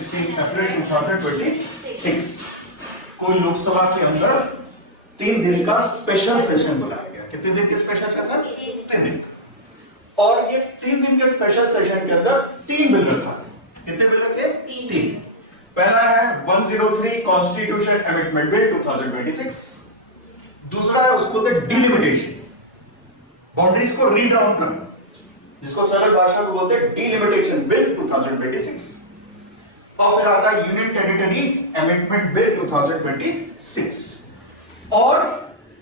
16 अप्रैल 2026 को लोकसभा के अंदर 3 दिन का स्पेशल सेशन बुलाया गया। कितने दिन के स्पेशल सेशन? 3 दिन। और ये 3 दिन के स्पेशल सेशन के अंदर 3 बिल रखा है। कितने बिल रखे? 3। पहला है 103 कॉन्स्टिट्यूशन अमेंडमेंट बिल 2026। दूसरा है उसको डिलिमिटेशन, बाउंड्रीज को रीड्राउन करना, जिसको सरल भाषा में बोलते हैं डिलिमिटेशन बिल 2026। और फिर आता है यूनियन टेरिटरी अमेंडमेंट बिल 2026। और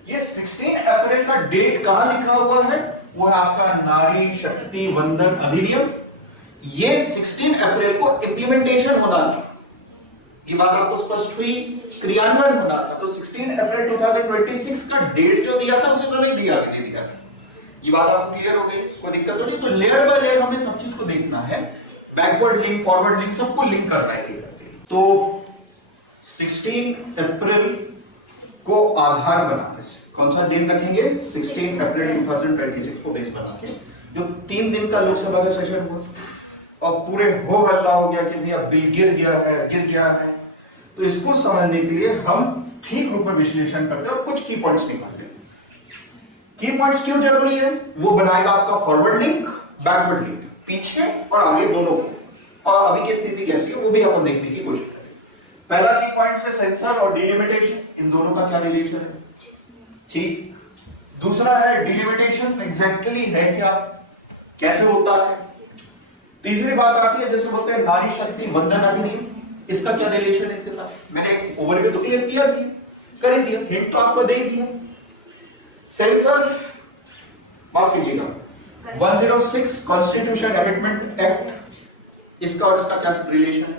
ये 16 अप्रैल का डेट कहां लिखा हुआ है? वो है आपका नारी शक्ति वंदन अधिनियम। ये 16 अप्रैल को इंप्लीमेंटेशन होना था, ये बात आपको स्पष्ट हुई, क्रियान्वयन होना था। तो 16 अप्रैल 2026 का डेट जो दिया था उसे समय दिया था। ये बात आपको क्लियर हो गई? कोई दिक्कत तो नहीं? तो लेयर बाय लेयर हमें सब चीज को देखना है, बैकवर्ड लिंक फॉरवर्ड लिंक सबको लिंक करना है। तो 16 अप्रैल को आधार बना के कौन सा दिन रखेंगे? 16 अप्रैल 2026 को बेस बना के जो 3 दिन का लोकसभा का सेशन हुआ और पूरे हो हल्ला हो गया कि भैया बिल गिर गया है। तो इसको समझने के लिए हम ठीक रूप में विश्लेषण करते हैं और कुछ की पॉइंट्स निकालते हैं। की पॉइंट्स क्यों जरूरी है? वो बनाएगा आपका फॉरवर्ड लिंक, बैकवर्ड लिंक, पीछे और आगे दोनों को, और अभी की स्थिति कैसी है वो भी अपन देखने की कोशिश करें। पहला की पॉइंट है सेंसर और डिलिमिटेशन, इन दोनों का क्या रिलेशन है? ठीक। दूसरा है डिलिमिटेशन एग्जैक्टली है क्या, कैसे होता है। तीसरी बात आती है जैसे बोलते हैं नारी शक्ति वंदन अधिनियम, इसका क्या रिलेशन है इसके साथ? मैंने एक ओवरव्यू तो क्लियर किया, कर ही दिया, हिंट तो आपको दे ही दिया। सेंसर, माफ कीजिएगा, 106 कॉन्स्टिट्यूशन अमेंडमेंट एक्ट, इसका और इसका क्या रिलेशन है।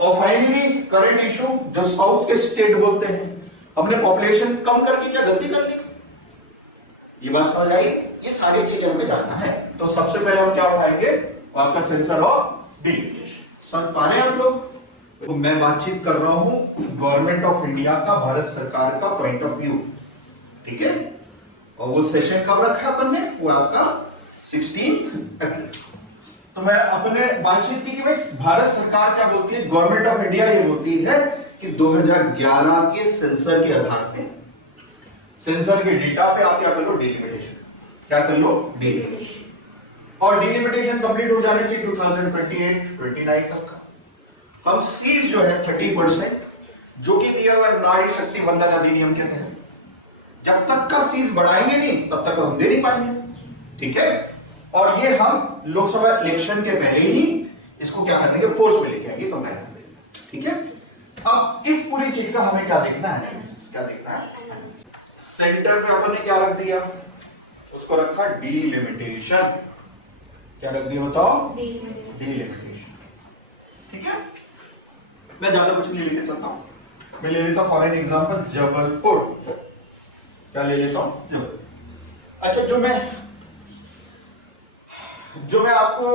और फाइनली करंट इशू, जो साउथ के स्टेट बोलते हैं, हमने पॉपुलेशन कम करके क्या गलती कर ली, ये बात समझ आई? ये सारी चीजें हमें जानना है। तो सबसे पहले हम क्या उठाएंगे? आपका सेंसर और डिलिमिटेशन। समझ पा रहे हैं आप लोग? तो मैं बातचीत कर रहा हूं गवर्नमेंट ऑफ इंडिया का, भारत सरकार का पॉइंट ऑफ व्यू, ठीक है। और वो सेशन कब रखा है अपन ने? वो आपका 16 अप्रैल। तो मैं अपने बातचीत की कि भाई भारत सरकार क्या बोलती है, गवर्नमेंट ऑफ इंडिया ये बोलती है कि 2011 के सेंसर के आधार पे, सेंसर के डेटा पे आप क्या कर लो? डिलिमिटेशन। क्या कर लो? डिलिमिटेशन। और डिलिमिटेशन कंप्लीट हो जाने चाहिए 2028-29 तक का। हम सीट्स जो है 30% जो कि दिया हुआ नारी शक्ति वंदन अधिनियम के तहत, जब तक का सीट्स बढ़ाएंगे नहीं तब तक हम दे नहीं पाएंगे, ठीक है। और ये हम लोकसभा इलेक्शन के पहले ही इसको क्या कर देंगे? फोर्स में लेके आएंगे, कंप्लाई कर देंगे, ठीक है। अब इस पूरी चीज का हमें क्या देखना है? एनालिसिस क्या देखना है? सेंटर पे अपन ने क्या रख दिया? उसको रखा डिलिमिटेशन। क्या रख दिया बताओ? डिलिमिटेशन, ठीक है। मैं ज्यादा कुछ नहीं लेके चलता हूं, मैं ले लेता हूं फॉर एन एग्जांपल जबलपुर। क्या ले लेता हूं? जबलपुर। अच्छा, जो मैं आपको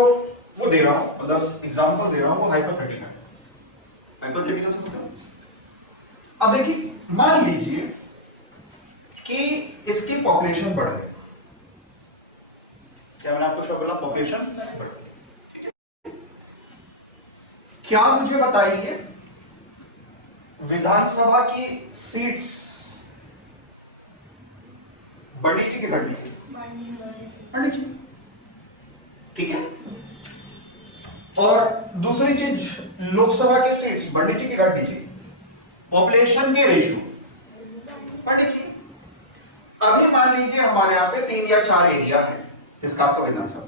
वो दे रहा हूं, मतलब एग्जांपल दे रहा हूं, वो हाइपोथेटिकल समझो। अब देखिए, मान लीजिए कि इसकी पॉपुलेशन बढ़ गई। क्या मैंने आपको बोला? पॉपुलेशन बढ़ गई। क्या मुझे बताइए, विधानसभा की सीट्स बढ़नी चाहिए कि घटनी चाहिए? बढ़नी चाहिए, ठीक है। और दूसरी चीज, लोकसभा की सीट्स बढ़नी चाहिए कि घटनी चाहिए? पॉपुलेशन के रेशियो बढ़नी चाहिए। अभी मान लीजिए हमारे यहाँ पे 3 या 4 एरिया है इसका आपका विधानसभा।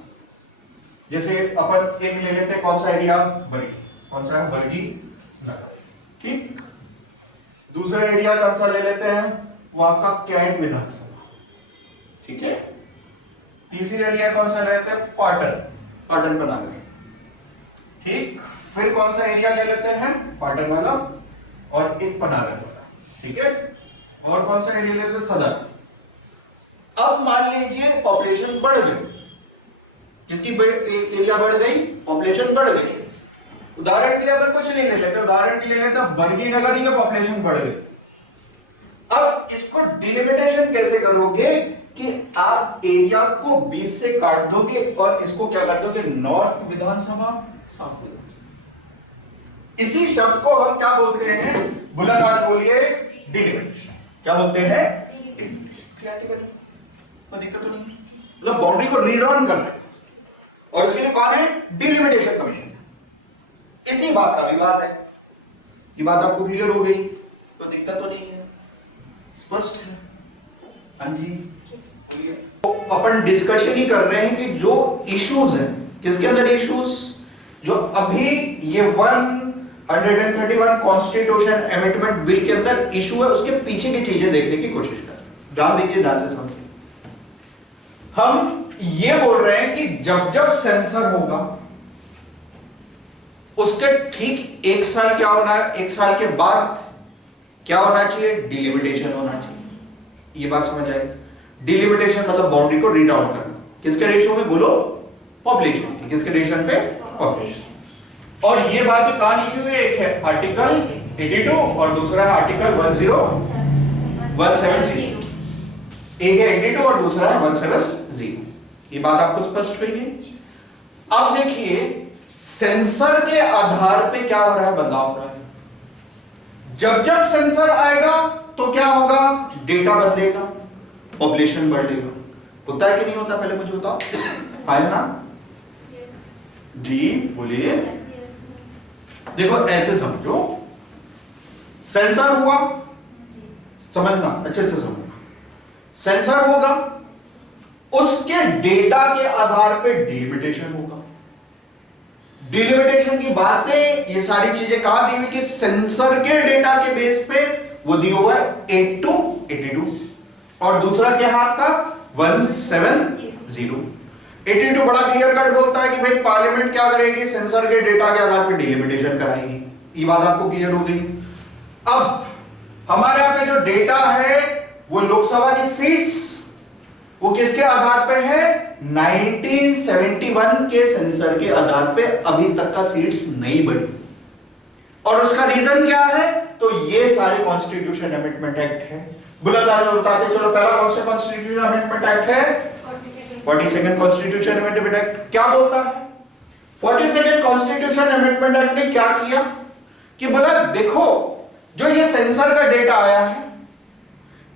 जैसे अपन एक ले लेते हैं, कौन सा एरिया? बर्गी। कौन सा है? बर्गी नगर, ठीक। दूसरा एरिया कौन सा ले लेते हैं? वो आपका कैंट विधानसभा, ठीक है। तीसरा एरिया कौन सा लेते हैं? पाटन बना गए, ठीक। फिर कौन सा एरिया ले लेते हैं? पाटन वाला और एक पनागर वाला, ठीक है। और कौन सा एरिया लेते हैं? सदर। अब मान लीजिए पॉपुलेशन बढ़ गई, जिसकी एरिया बढ़ गई, पॉपुलेशन बढ़ गई। उदाहरण के लिए अपन कुछ नहीं ले लेते, उदाहरण के लिए लेते हैं बर्गी नगर की पॉपुलेशन बढ़ गई। अब इसको डिलिमिटेशन कैसे करोगे कि आप एरिया को 20 से काट दोगे और इसको क्या कर दोगे? नॉर्थ विधानसभा, साउथ विधानसभा। इसी शब्द को हम क्या बोलते हैं, बुलंद आवाज बोलिए, डिलिमिटेशन। क्या बोलते हैं? डिलिमिटेशन। कोई दिक्कत तो नहीं, मतलब बाउंड्री को रीड्रॉन करना है, और उसके लिए कौन है? Delimitation commission. इसी बात का विवाद है। ये बात आपको क्लियर हो गई? कोई दिक्कत तो नहीं है, स्पष्ट है? हाँ जी, तो अपन डिस्कशन ही कर रहे हैं कि जो इश्यूज हैं, किसके अंदर इश्यूज, जो अभी ये 131 कॉन्स्टिट्यूशन अमेंडमेंट बिल के अंदर इशू है, उसके पीछे की चीजें देखने की कोशिश कर। ध्यान दीजिए, ध्यान से समझिए। हम ये बोल रहे हैं कि जब जब सेंसर होगा उसके ठीक 1 साल क्या होना है, 1 साल के बाद क्या होना चाहिए? डिलिमिटेशन होना चाहिए। ये बात समझ आएगी? डिलिमिटेशन मतलब बाउंड्री को रीड आउट करना। किसके रेशियो में? बोलो, पॉपुलेशन की। किसके रेशियो पे? पॉपुलेशन। और ये बात कहां लिखी हुई है? एक है आर्टिकल 82 और दूसरा है आर्टिकल 10170। एक है 82 और दूसरा है 170। ये बात आपको स्पष्ट हुई नहीं? अब देखिए, सेंसर के आधार पे क्या हो रहा है? बदलाव हो रहा है। जब जब सेंसर आएगा तो क्या होगा? डेटा बदलेगा, पॉपुलेशन बढ़ेगा। होता है कि नहीं होता? पहले मुझे बताओ। आया ना? जी बोलिए। देखो ऐसे समझो, सेंसर हुआ, समझना अच्छे से समझना। सेंसर होगा, उसके डेटा के आधार पे डिलिमिटेशन होगा। डिलिमिटेशन की बातें, ये सारी चीजें कहां दी हुई कि सेंसर के डेटा के बेस पे वो दिया हुआ है 8 to 82 और दूसरा क्या है आपका 170। 82 बड़ा क्लियर कट बोलता है कि भाई पार्लियामेंट क्या करेगी? सेंसर के डेटा के आधार पे डिलिमिटेशन कराएगी। ये बात आपको क्लियर हो गई? अब हमारे यहां पे जो डेटा है वो लोकसभा की सीट्स, वो किसके आधार पे है? 1971 के सेंसर के आधार पे अभी तक का सीट्स नहीं बढ़ी। और उसका रीजन क्या है? तो ये सारे कॉन्स्टिट्यूशन अमेंडमेंट एक्ट है। बुलंद आवाज में बताते चलो। पहला कौन सा कॉन्स्टिट्यूशन अमेंडमेंट एक्ट है? 42nd constitution amendment act. क्या बोलता है 42nd कॉन्स्टिट्यूशन अमेंडमेंट एक्ट ने? क्या किया कि बोला देखो, जो ये सेंसर का डेटा आया है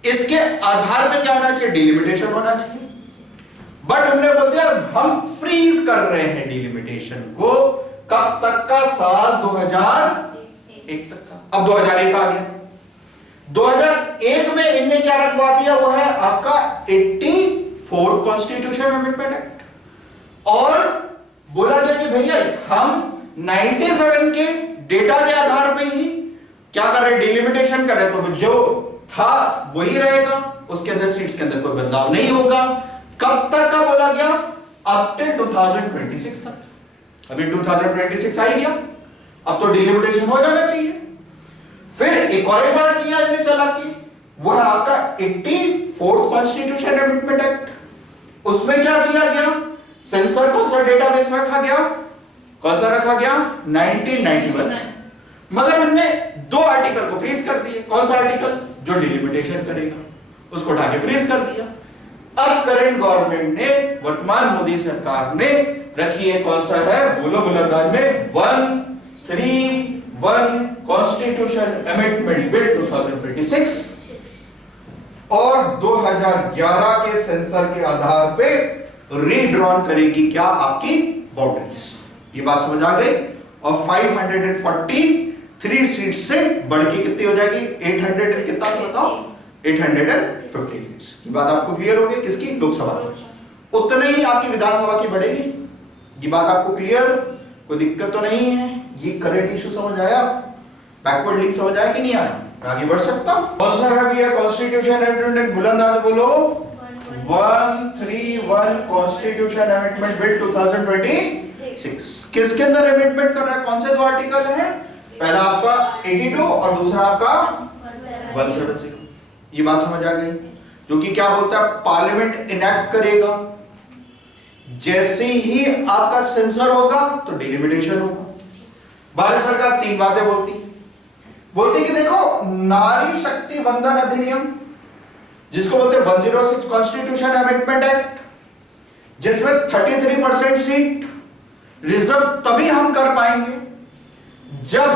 इसके आधार पे क्या होना चाहिए? डिलिमिटेशन होना चाहिए। बट उन्होंने बोल दिया हम फ्रीज कर रहे हैं डिलिमिटेशन को। कब तक का? साल 2001 तक का। अब 2001 आ गया। 2001 में इनने क्या रखवा दिया? वो है आपका 84 कॉन्स्टिट्यूशन अमेंडमेंट एक्ट। और बोला गया कि भैया हम 97 के डेटा के आधार पे ही क्या कर रहे हैं? डिलिमिटेशन कर रहे हैं। तो जो था वही रहेगा, उसके अंदर सीट्स के अंदर कोई बदलाव नहीं होगा। कब तक का बोला गया? अप टिल 2026 तक। अभी 2026 आ ही गया, अब तो डिलिमिटेशन हो जाना चाहिए। फिर एक और बार किया इन्हें चला कि वो है आपका 84th कॉन्स्टिट्यूशन अमेंडमेंट एक्ट। उसमें क्या किया गया? सेंसर कौन सा डेटाबेस रखा गया? कौन सा रखा गया? 1991। मगर हमने 2 आर्टिकल को फ्रीज कर दिए। कौन सा आर्टिकल? जो डिलिमिटेशन करेगा, उसको उठा के फ्रीज कर दिया। अब करंट गवर्नमेंट ने, वर्तमान मोदी सरकार ने रखी है, कौन सा है? बोलो बुलंदाज में, 131 कॉन्स्टिट्यूशन अमेंडमेंट बिल 2026 और 2011 के सेंसर के आधार पे रीड्रॉन करेगी क्या? आपकी बाउंड्रीज। ये बात समझ आ गई? और 543 सीट से बढ़ के कितनी हो जाएगी? 800 कितना बताओ? 850 सीट्स। ये बात आपको क्लियर हो गई? किसकी? लोकसभा की। उतने ही आपकी विधानसभा की बढ़ेगी। ये बात आपको क्लियर? कोई दिक्कत तो नहीं है? ये करंट इशू समझ आया? बैकवर्ड लिंक समझ आया कि नहीं आया? आगे बढ़ सकता हूं? कौन सा है भैया कॉन्स्टिट्यूशन अमेंडमेंट? बुलंद आवाज बोलो। 131 कॉन्स्टिट्यूशन अमेंडमेंट बिल 2026। किसके अंदर अमेंडमेंट कर रहा है? कौन से 2 आर्टिकल हैं? पहला आपका 82 और दूसरा आपका 170। ये बात समझ आ गई? जो कि क्या बोलता है? पार्लियामेंट इनैक्ट करेगा, जैसे ही आपका सेंसर होगा तो डिलिमिटेशन होगा। भारत सरकार 3 बातें बोलती कि देखो, नारी शक्ति वंदन अधिनियम, जिसको बोलते हैं 106 कॉन्स्टिट्यूशन अमेंडमेंट एक्ट, जिसमें 33% सीट रिजर्व तभी हम कर पाएंगे जब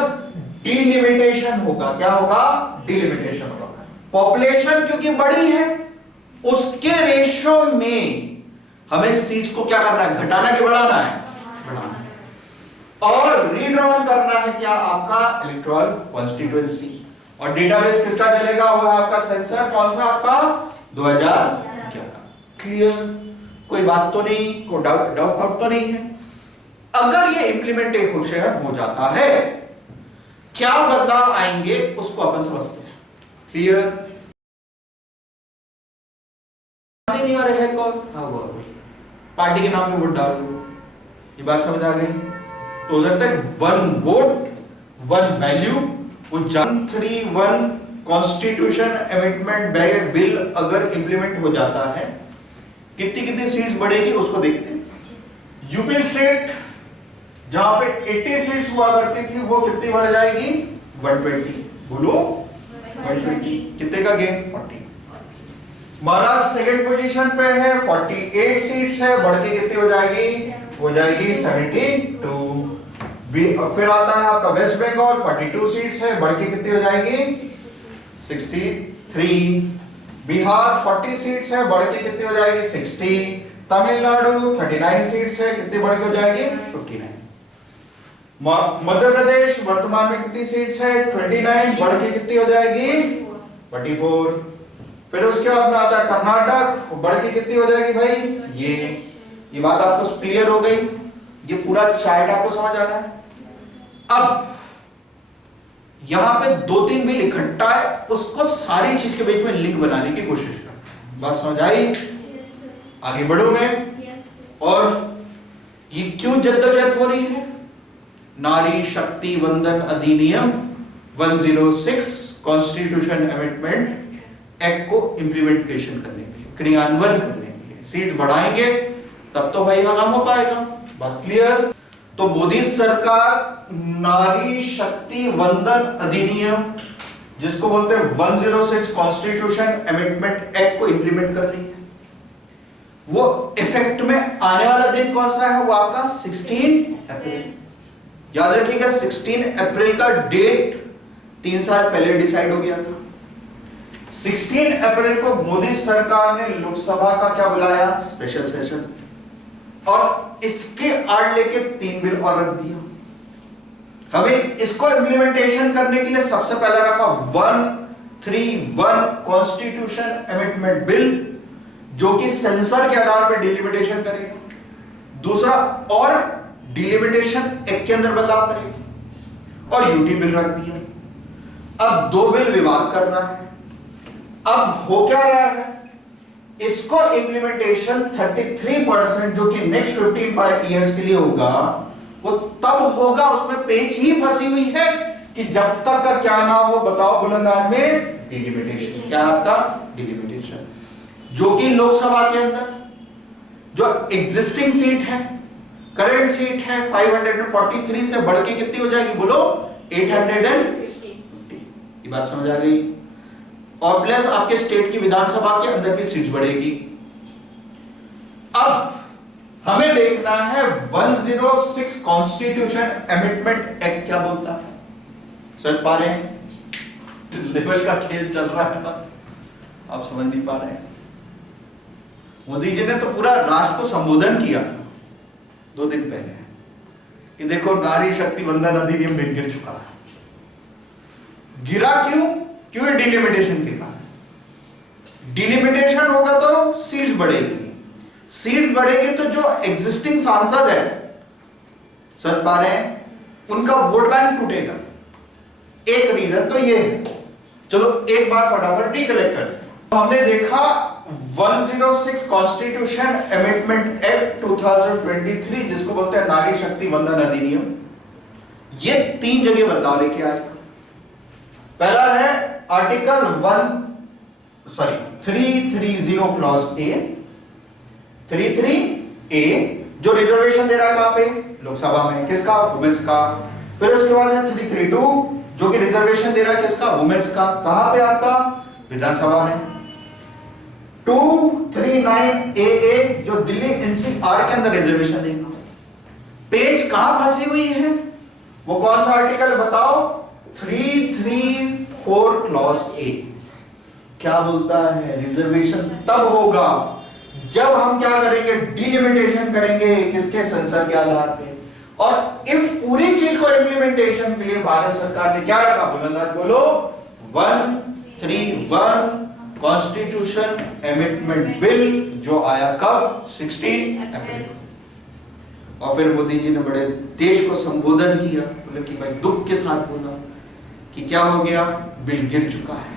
डिलिमिटेशन होगा, क्या होगा? डिलिमिटेशन होगा। पॉपुलेशन क्योंकि बड़ी है, उसके रेशो में हमें सीट्स को क्या करना है? घटाना कि बढ़ाना है? बढ़ाना है। और रीड्रॉन करना है क्या? आपका इलेक्टोरल कॉन्स्टिट्यूएंसी। और डेटाबेस किसका चलेगा? वो है आपका सेंसर, कौन सा? आपका 2011। क्लियर? कोई बात तो नहीं, कोई डाउट तो नहीं है? अगर ये इंप्लीमेंटेशन हो जाता है, क्या बदलाव आएंगे उसको अपन समझते हैं। क्लियर? नहीं आ रहे हैं कौन? हाँ, वो पार्टी के नाम पे वोट डाल दो, ये बात समझ आ गई? तो हो सकता है 1 वोट 1 वैल्यू। वो 131 कॉन्स्टिट्यूशन अमेंडमेंट बिल अगर इंप्लीमेंट हो जाता है, कितनी सीट्स बढ़ेगी उसको देखते हैं। यूपी स्टेट जहां पे 80 सीट्स हुआ करती थी, वो कितनी बढ़ जाएगी? 120। बोलो 120। कितने का गेन? 40। महाराष्ट्र सेकंड पोजीशन पे है, 48 सीट्स है, बढ़ के कितनी हो जाएगी? हो जाएगी 72। फिर आता है आपका वेस्ट बंगाल, 42 सीट्स है, बढ़ के कितनी हो जाएगी? 63। बिहार 40 सीट्स है, बढ़ के कितनी हो जाएगी? 60। तमिलनाडु 39 सीट्स है, कितनी बढ़ के हो जाएगी? 59। मध्य प्रदेश वर्तमान में कितनी सीट्स है? 29, बढ़ के कितनी हो जाएगी? 44। फिर उसके बाद में आता है कर्नाटक, बढ़ के कितनी हो जाएगी भाई? ये बात आपको क्लियर हो गई? ये पूरा चार्ट आपको समझ आ रहा है? अब यहां पे 2-3 बिल इकट्ठा है, उसको सारी चीज के बीच में लिंक बनाने की कोशिश कर। बात समझ आई? आगे बढ़ो मैं। और ये क्यों जद्दोजहद हो रही है? नारी शक्ति वंदन अधिनियम 106 कॉन्स्टिट्यूशन अमेंडमेंट एक्ट को इंप्लीमेंटेशन करने के लिए, क्रियान्वयन करने के लिए सीट बढ़ाएंगे, तब तो भाई काम हो पाएगा। बात क्लियर? तो मोदी सरकार नारी शक्ति वंदन अधिनियम, जिसको बोलते हैं 106 कॉन्स्टिट्यूशन अमेंडमेंट एक्ट को इंप्लीमेंट कर रही है। वो इफेक्ट में आने वाला दिन कौन सा है? वो आपका 16 अप्रैल। याद रखिएगा 16 अप्रैल का डेट 3 साल पहले डिसाइड हो गया था। 16 अप्रैल को मोदी सरकार ने लोकसभा का क्या बुलाया? Special session. और इसके आड़ लेके 3 बिल और रख दिया। हमें इसको इंप्लीमेंटेशन करने के लिए सबसे पहला रखा 131 कॉन्स्टिट्यूशन अमेंडमेंट बिल, जो कि सेंसर के आधार पर डिलिमिटेशन करेगा। दूसरा और डिलिमिटेशन एक्ट के अंदर बदलाव करेगा। और यूटी बिल रख दिया। अब 2 बिल विवाद कर रहा है। अब हो क्या रहा है? इसको इंप्लीमेंटेशन 33% जो कि नेक्स्ट 15 ईयर्स के लिए होगा, वो तब होगा, उसमें पेच ही फंसी हुई है कि जब तक का क्या ना हो, बताओ बुलंदशहर में डिलिमिटेशन। क्या आपका? डिलिमिटेशन। जो कि लोकसभा के अंदर जो एग्जिस्टिंग सीट है, करंट सीट है 543 से बढ़ के कितनी हो जाएगी? बोलो 850। ये बात समझ आ गई? और प्लस आपके स्टेट की विधानसभा के अंदर भी सीट्स बढ़ेगी। अब हमें देखना है 106 कॉन्स्टिट्यूशन अमेंडमेंट एक्ट क्या बोलता है। समझ पा रहे हैं? लेवल का खेल चल रहा है ना, आप समझ नहीं पा रहे हैं? मोदी जी ने तो पूरा राष्ट्र को संबोधन किया था 2 दिन पहले कि देखो नारी शक्ति वंदन अधिनियम बिल गिर चुका है। गिरा क्यों? क्यों? डिलिमिटेशन के कारण। डिलिमिटेशन होगा तो सीट्स बढ़ेगी। सीट्स बढ़ेगी तो जो एग्जिस्टिंग सांसद है, समझ पा रहे हैं, उनका वोट बैंक टूटेगा। एक रीजन तो ये है। चलो एक बार फटाफट रिकलेक्ट करते हैं। तो हमने देखा 106 कॉन्स्टिट्यूशन अमेंडमेंट एक्ट 2023, जिसको बोलते हैं नारी शक्ति वंदन अधिनियम, ये 3 जगह बदलाव लेके आएगा। पहला है आर्टिकल 330 क्लॉज ए, 33A, जो रिजर्वेशन दे रहा है कहां पे? लोकसभा में। किसका? वुमेन्स का। फिर उसके बाद है 332, जो कि रिजर्वेशन दे रहा है किसका? वुमेन्स का। कहां पे? आपका विधानसभा में। 239AA, जो दिल्ली NCR के अंदर रिजर्वेशन देगा। पेज कहां फंसी हुई है? वो कौन सा आर्टिकल बताओ? 334 क्लॉज ए क्या बोलता है? रिजर्वेशन तब होगा जब हम क्या करेंगे? डिलिमिटेशन करेंगे। किसके? सेंसर के आधार पे। और इस पूरी चीज को इम्प्लीमेंटेशन के लिए भारत सरकार ने क्या रखा? बुलंदाज बोलो, 131 कॉन्स्टिट्यूशन अमेंडमेंट बिल, जो आया कब? 16 अप्रैल। और फिर मोदी जी ने बड़े देश को संबोधन किया, बोले कि भाई दुख के साथ बोला कि क्या हो गया? बिल गिर चुका है।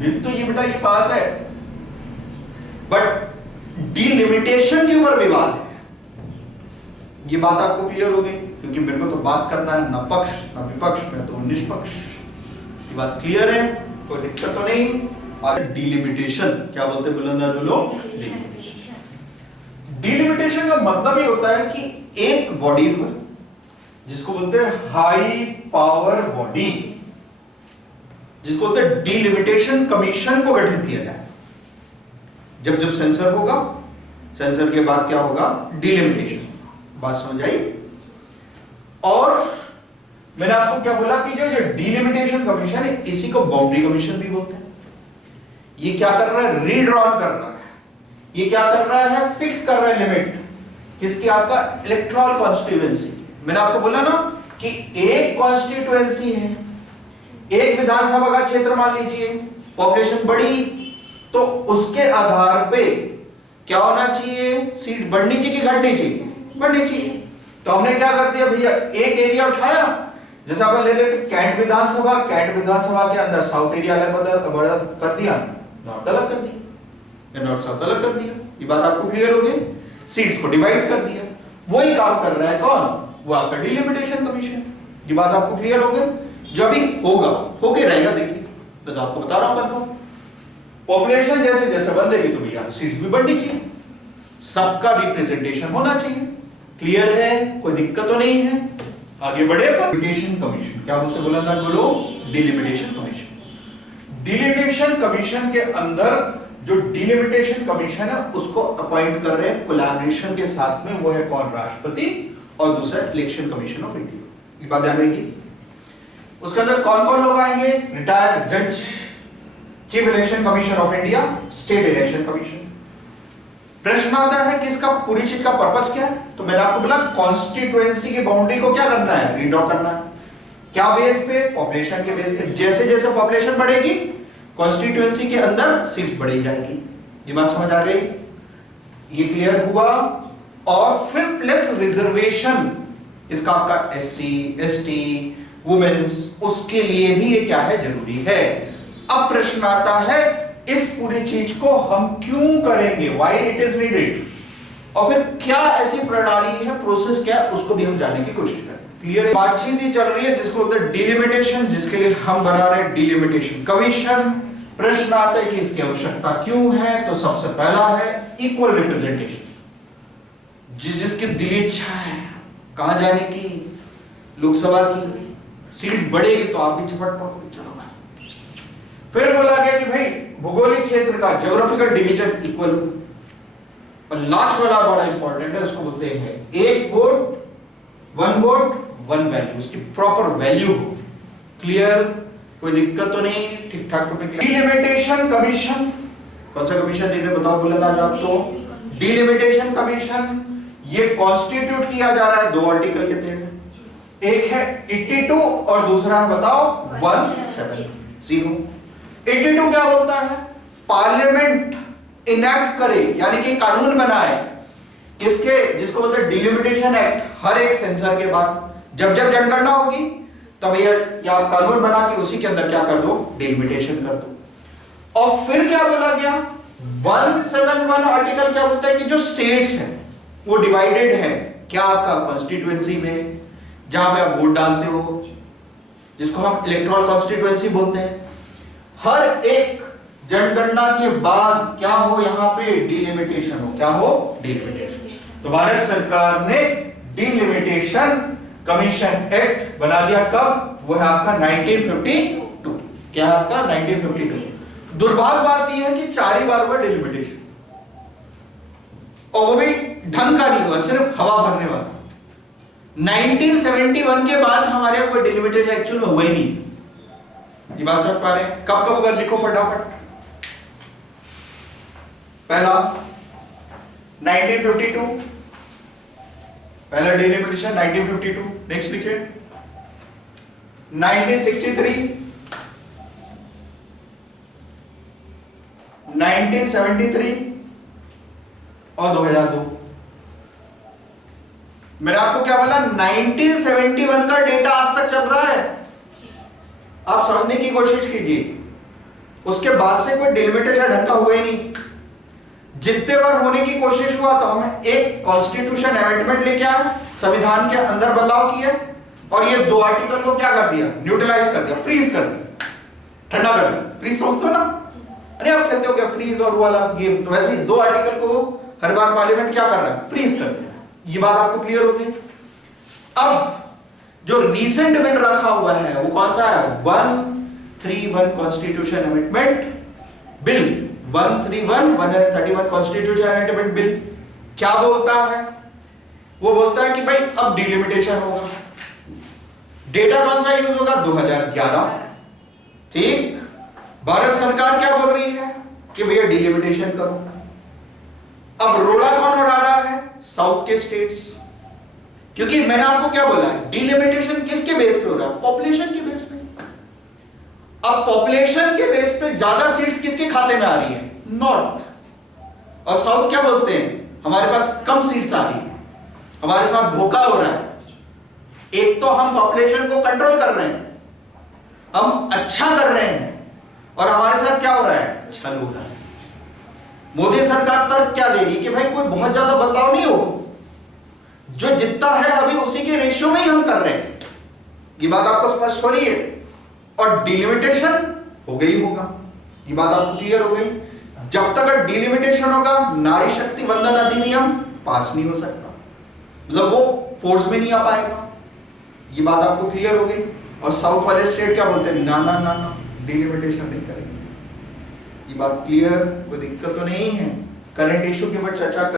बिल तो ये बेटा ये पास है, बट डिलिमिटेशन के ऊपर विवाद है। ये बात आपको क्लियर हो गई? क्योंकि मेरे को तो बात करना है, ना पक्ष ना विपक्ष, मैं तो निष्पक्ष। ये बात क्लियर है, कोई दिक्कत तो नहीं। और डिलिमिटेशन क्या बोलते हैं बुलंदाज लोग? डिलिमिटेशन का मतलब ये होता है कि एक बॉडी में, जिसको बोलते हैं हाई पावर बॉडी, जिसको बोलते हैं डिलिमिटेशन कमीशन, को गठित किया जाए। जब जब सेंसर होगा, सेंसर के बाद क्या होगा? डिलिमिटेशन। बात समझ आई? और मैंने आपको क्या बोला कि जो डिलिमिटेशन कमीशन है, इसी को बाउंड्री कमीशन भी बोलते हैं। ये क्या कर रहा है? रीड्रॉन कर रहा है। ये क्या कर रहा है? फिक्स कर रहा है लिमिट। किसकी? आपका इलेक्टोरल कॉन्स्टिट्यूएंसी। मैंने आपको बोला ना कि एक कॉन्स्टिट्यूएंसी है, एक विधानसभा का क्षेत्र मान लीजिए, पॉपुलेशन बढ़ी तो उसके आधार पे क्या होना चाहिए? सीट बढ़नी चाहिए कि घटनी चाहिए? बढ़नी चाहिए। तो हमने क्या कर दिया भैया? एक एरिया उठाया, जैसे अपन ले लेते कैंट विधानसभा, कैंट विधानसभा के अंदर साउथ एरिया अलग कर दिया, नॉर्थ अलग कर दिया, नॉर्थ साउथ अलग कर दिया। ये बात आपको क्लियर हो गई? सीट्स को डिवाइड कर दिया। वही काम कर रहा है कौन? वो आपका डिलिमिटेशन कमीशन। ये बात आपको क्लियर हो गई? जो भी होगा होके रहेगा। देखिए तो आपको बता रहा हूं करता हूं, पॉपुलेशन जैसे जैसे बढ़ेगी तो भैया सीट्स भी बढ़नी चाहिए, सबका रिप्रेजेंटेशन होना चाहिए। क्लियर है? कोई दिक्कत तो नहीं है? आगे बढ़े। डिलिमिटेशन कमीशन क्या बोलते? बुलंदाज बोलो, डिलिमिटेशन कमीशन। डिलिमिटेशन कमीशन के अंदर जो डिलिमिटेशन कमीशन है उसको अपॉइंट कर रहे हैं कोलैबोरेशन के साथ में, वो है कौन? राष्ट्रपति। और दूसरा इलेक्शन कमीशन ऑफ इंडिया। ये बात ध्यान रखिए। उसके अंदर कौन कौन लोग आएंगे? रिटायर्ड जज, chief election commission of India, state election commission. प्रश्न आता है कि इसका पूरी चीज का पर्पस क्या है? तो मैंने आपको बोला कॉन्स्टिट्यूएंसी की बाउंड्री को क्या करना है? रीड्रॉ करना है। क्या बेस पे? पॉपुलेशन के बेस पे। जैसे जैसे पॉपुलेशन बढ़ेगी, कॉन्स्टिट्यूएंसी के अंदर सीट्स बढ़ी जाएगी। ये बात समझ आ गई? ये क्लियर हुआ? और फिर प्लस रिजर्वेशन, इसका आपका एससी, एसटी, वुमेन्स, उसके लिए भी ये क्या है? जरूरी है। अब प्रश्न आता है इस पूरी चीज को हम क्यों करेंगे? Why it is needed? और फिर क्या ऐसी प्रणाली है, प्रोसेस क्या है, उसको भी हम जानने की कोशिश करें। क्लियर? बातचीत ही चल रही है जिसको बोलते हैं डिलिमिटेशन, जिसके लिए हम बना रहे हैं डिलिमिटेशन कमीशन। प्रश्न आता है कि इसकी आवश्यकता क्यों है? तो सबसे पहला है इक्वल रिप्रेजेंटेशन। जिसकी दिली इच्छा है कहां जाने की, लोकसभा की सीट बढ़ेगी तो आप भी झपट पड़ोगे, चलो भाई। फिर बोला गया कि भाई भौगोलिक क्षेत्र का ज्योग्राफिकल डिवीजन इक्वल। और लास्ट वाला बड़ा इंपॉर्टेंट है, उसको बोलते हैं एक वोट वन वैल्यू, उसकी प्रॉपर वैल्यू हो। क्लियर? कोई दिक्कत तो नहीं? ठीक ठाक? डिलिमिटेशन कमीशन, कौन सा कमीशन देखने बताओ बुलंदाज आप? तो डिलिमिटेशन कमीशन ये कॉन्स्टिट्यूट किया जा रहा है दो आर्टिकल के तहत। एक है 82 और दूसरा है बताओ 170। 82 क्या बोलता है? पार्लियामेंट इनैक्ट करे, यानी कि कानून बनाए, किसके? जिसको बोलते हैं डिलिमिटेशन एक्ट। हर एक सेंसर के बाद जब जब जनगणना होगी तब या कानून बना के उसी के अंदर क्या कर दो? डिलिमिटेशन कर दो। और फिर क्या बोला गया? 171 आर्टिकल क्या बोलता है कि जो स्टेट्स हैं वो डिवाइडेड है क्या? आपका कॉन्स्टिट्यूएंसी में, जहां पे आप वोट डालते हो, जिसको हम इलेक्टोरल कॉन्स्टिट्यूएंसी बोलते हैं। हर एक जनगणना के बाद क्या हो? यहां पे डिलिमिटेशन हो। क्या हो? डिलिमिटेशन। तो भारत सरकार ने डिलिमिटेशन कमीशन एक्ट बना दिया। कब? वो है आपका 1952। क्या है आपका? 1952। दुर्भाग्य बात यह है कि 4 ही बार हुआ डिलिमिटेशन, और वो भी ढंग का नहीं हुआ, सिर्फ हवा भरने वाला। 1971 के बाद हमारे यहाँ कोई डिलिमिटेशन एक्चुअल में हुआ ही नहीं। ये बात समझ पा रहे हैं? कब कब अगर लिखो फटाफट। पहला 1952, पहला डिलिमिटेशन 1952। नेक्स्ट लिखिए 1963, 1973 और 2002। मैंने आपको क्या बोला, 1971 का डेटा आज तक चल रहा है। आप समझने की कोशिश कीजिए, उसके बाद से कोई डिलिमिटेशन ढंग का हुआ ही नहीं। जितने बार होने की कोशिश हुआ तो हमें एक कॉन्स्टिट्यूशन अमेंडमेंट लेके आए, संविधान के अंदर बदलाव किए और ये 2 आर्टिकल को क्या कर दिया, न्यूट्रलाइज कर दिया, फ्रीज कर दिया, ठंडा कर दिया। फ्रीज समझते हो ना? अरे आप कहते हो क्या फ्रीज और वाला गेम, तो वैसे 2 आर्टिकल को हर बार पार्लियामेंट क्या कर रहा है, फ्रीज कर दिया। ये बात आपको क्लियर हो गई। अब जो रीसेंट बिल रखा हुआ है वो कौन सा है, 131 constitution amendment bill. 131 constitution amendment bill क्या बोलता है, वो बोलता है कि भाई अब डिलिमिटेशन होगा। डेटा कौन सा यूज होगा, 2011। ठीक, भारत सरकार क्या बोल रही है कि भैया डिलिमिटेशन करो। अब रोला कौन उड़ा रहा है, साउथ के स्टेट्स। क्योंकि मैंने आपको क्या बोला, डिलिमिटेशन किसके बेस पे हो रहा है, पॉपुलेशन के बेस पे। अब पॉपुलेशन के बेस पे ज्यादा सीट्स किसके खाते में आ रही है, नॉर्थ। और साउथ क्या बोलते हैं, हमारे पास कम सीट्स आ रही है, हमारे साथ धोखा हो रहा है। एक तो हम पॉपुलेशन को कंट्रोल कर रहे हैं, हम अच्छा कर रहे हैं, और हमारे साथ क्या हो रहा है, छल हो रहा है। मोदी सरकार तर्क क्या दे रही है कि भाई कोई बहुत ज्यादा बदलाव नहीं हो, जो जितना है अभी उसी के रेशियो में ही हम कर रहे हैं। ये बात आपको स्पष्ट हो रही है? और डिलिमिटेशन हो गई होगा, ये बात आपको क्लियर हो गई। जब तक डिलिमिटेशन होगा, नारी शक्ति वंदन अधिनियम पास नहीं हो सकता, मतलब वो फोर्स में नहीं आ पाएगा। ये बात आपको क्लियर हो गई। और साउथ वाले स्टेट क्या बोलते हैं, ना ना ना ना, डिलिमिटेशन नहीं करेंगे। ये बात क्लियर, कोई दिक्कत तो नहीं है। करंट इशू के ऊपर चर्चा